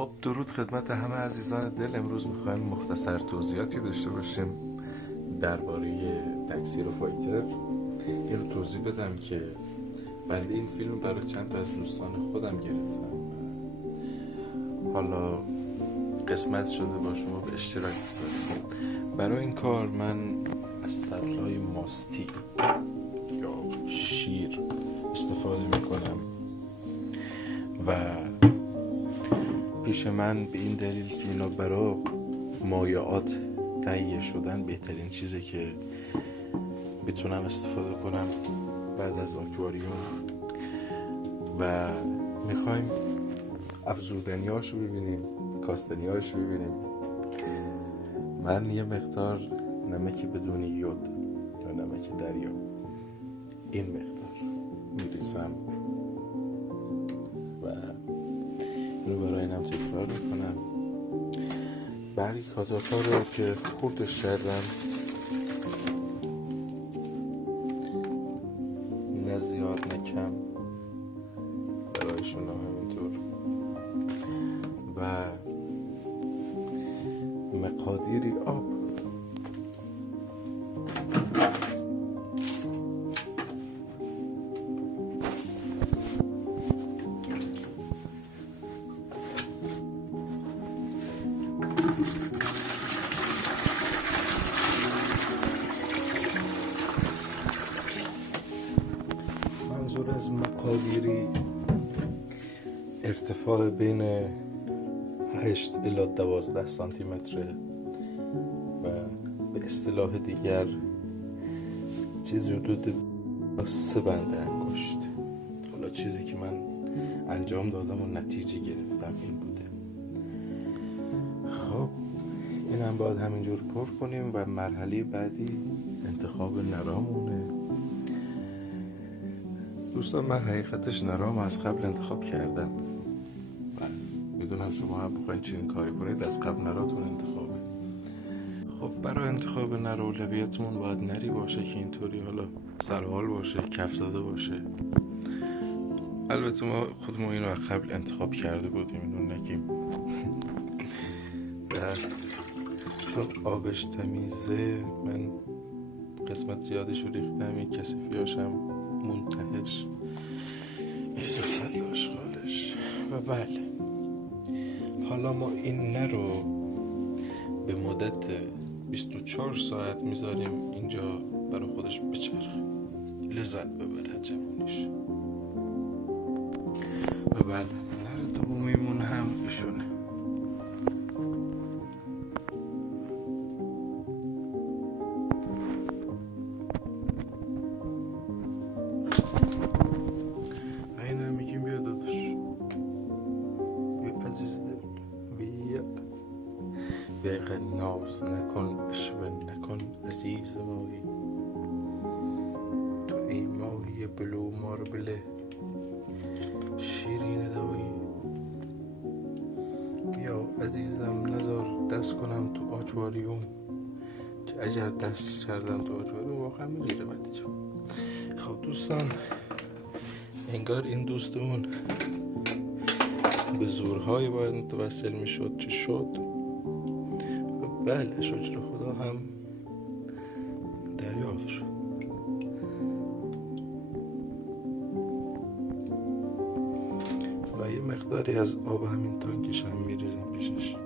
خب درود خدمت همه عزیزان دل. امروز میخوایم مختصر توضیحاتی داشته باشیم درباره تکثیر فایتر. این رو توضیح بدم که بنده این فیلم برای چند تا از دوستان خودم گرفتم، حالا قسمت شده با شما به اشتراک بذارم. برای این کار من از سطل‌های ماستی یا شیر استفاده میکنم و پیش من به این دلیل که اینا برای مایعات تهیه شدن بهترین چیزی که بتونم استفاده کنم بعد از آکواریوم. و میخوایم افزودنیاشو ببینیم، کاستنیاشو ببینیم. من یه مقدار نمک بدون یود یا نمک دریا این مقدار میریزم و اینو برای اینم تکرار میکنم. بریکاتات ها رو که خوردش کردم، نه زیاد نه کم، برایشون هم همینطور. و مقادیری آب. منظور از مقادیری ارتفاع بین 8 الی 12 سانتی متره و به اصطلاح دیگر چیزی حدود 3 بند انگشت. حالا چیزی که من انجام دادم و نتیجه گرفتم این بوده. خب اینم باید همینجور پر کنیم و مرحله بعدی انتخاب نرامونه. دوستان من حقیقتش نرام از قبل انتخاب کردم و میدونم شما هم بخواین چنین کاری کنید از قبل نراتون انتخابه. خب برای انتخاب نر اولویتمون باید نری باشه که اینطوری حالا سرحال باشه، کف زده باشه. البته ما خودمون اینو از قبل انتخاب کرده بودیم، اینو نگیم. چون آبش تمیزه من قسمت زیادش رو ریختم، این کثیفیاش هم منتهش احساسات آشغالش. و بله حالا ما این نر رو به مدت 24 ساعت میذاریم اینجا برای خودش بچرخه، لذت ببره جوونیش. و بله نر دومیمون هم ایشونه. اینم میگیم بیا داداش، بیا عزیز دل، بیا اینقدر ناز نکن، اشوه نکن عزیز مایی، تو ای ماهی بلو ما رو بله شیرین دایی. بیا عزیزم نزار دست کنم تو آکواریوم، که اگر دست کردم تو آکواریوم واقعا میگیره نتیجه. خب دوستان انگار این دوستمون به زورهای باید متوسل میشد چه شد. بله شکر خدا هم دریافت شد. و یه مقداری از آب همین تانکش هم میریزیم پیشش.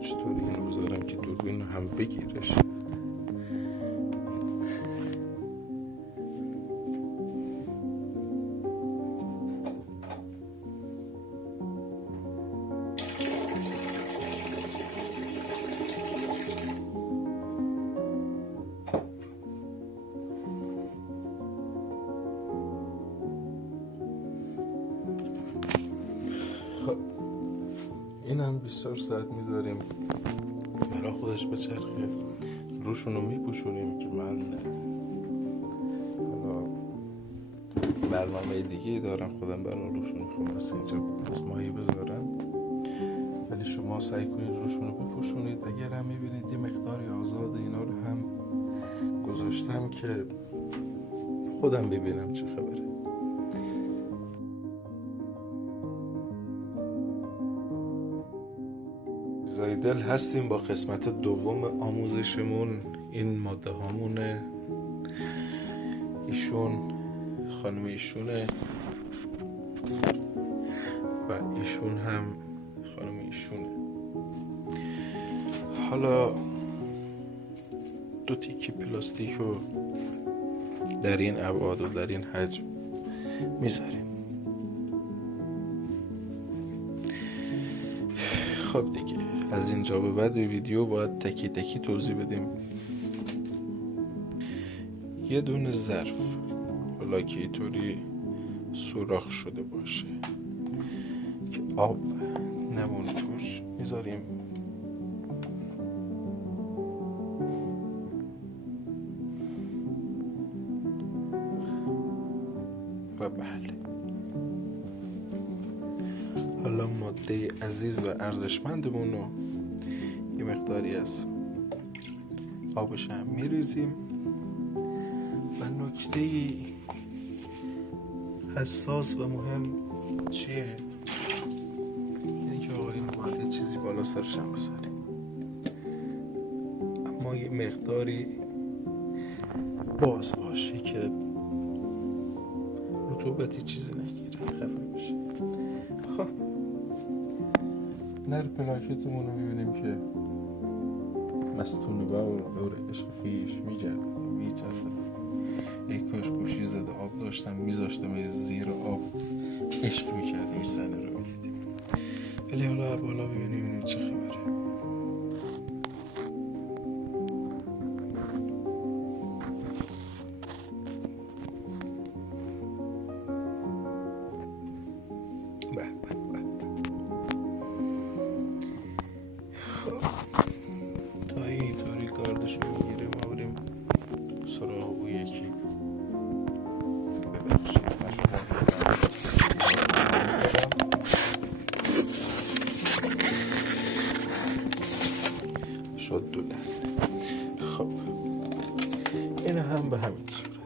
چطوری اینو بذارم که دوربین هم بگیرش. این هم 24 ساعت میذاریم برای خودش بچرخه، روشونو میپوشونیم که من حالا برنامه دیگه دارم خودم برای روشون میخوام بس اینجا مایی بذارم، ولی شما سعی کنید روشونو بپوشونید. اگر هم میبینید یه مقداری آزاد اینا رو هم گذاشتم که خودم ببینم چه خبره. عزیزای دل، هستیم با قسمت دوم آموزشمون. این ماده هامونه. ایشون خانم ایشونه و ایشون هم خانم ایشونه. حالا دو تیکی پلاستیک رو در این ابعاد و در این حجم میذاریم. خب دیگه از اینجا به بعد ویدیو باید تکی تکی توضیح بدیم. یه دونه ظرف حالا که اینطوری سوراخ شده باشه که آب نمونه توش میذاریم. و بله، حالا ماده عزیز و ارزشمندمون رو یه مقداری از آبش هم میریزیم و نکته حساس و مهم چیه؟ اینه که آقا این باید چیزی بالا سرش هم بذاریم، اما یه مقداری باز باشه که رطوبتی چیزی نگیره، خفه بشه. خب نر پلاکتمون رو میبینیم که مستونه و دور عشق خیش میگرده میچرده. ای کاش گوشی زده آب داشتم میذاشتم زیر آب عشق میکردیم سنه رو میدیدیم. ولی حالا بالا ببینیم چه خبره. تا اینطوری گاردش رو میگیریم ما بریم سراغ او یکی. ببخشید من شد دو لحظه. خب این هم به همین صورت.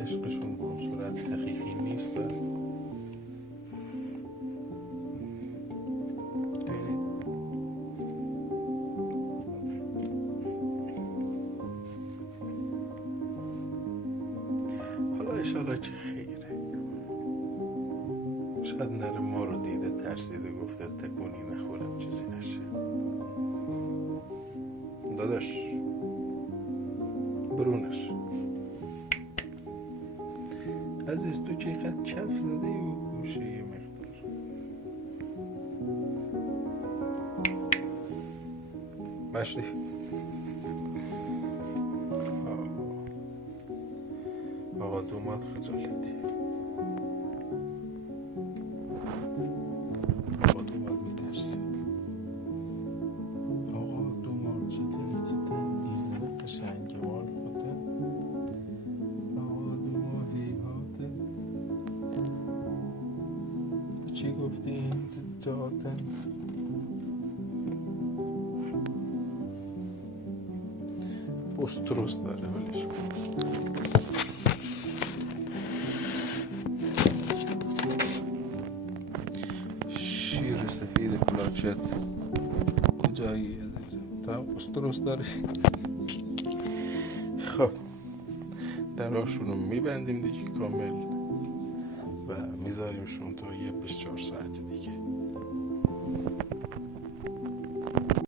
عشقشون به اون صورت حقیقی نیست. حالا انشالله که خیره. شاید نره ما رو دیده ترسیده گفته تکونی نخورم چیزی نشه. داداش برونش عزیز، تو چقدر کف زده و گوشه یه مقدار. مشتی آقا دومات خجالتی. آقا دومات میترسی. آقا دومات چطن ایزنه قشنگه مال خودن. آقا دومات هیهاتن چی گفتی این زجاتن. استروس داره ولیش. شیر سفید پلاکت کجایی تا استروس داره. خب دراشون رو میبندیم دیگه کامل و میذاریمشون تا یه 24 ساعت دیگه.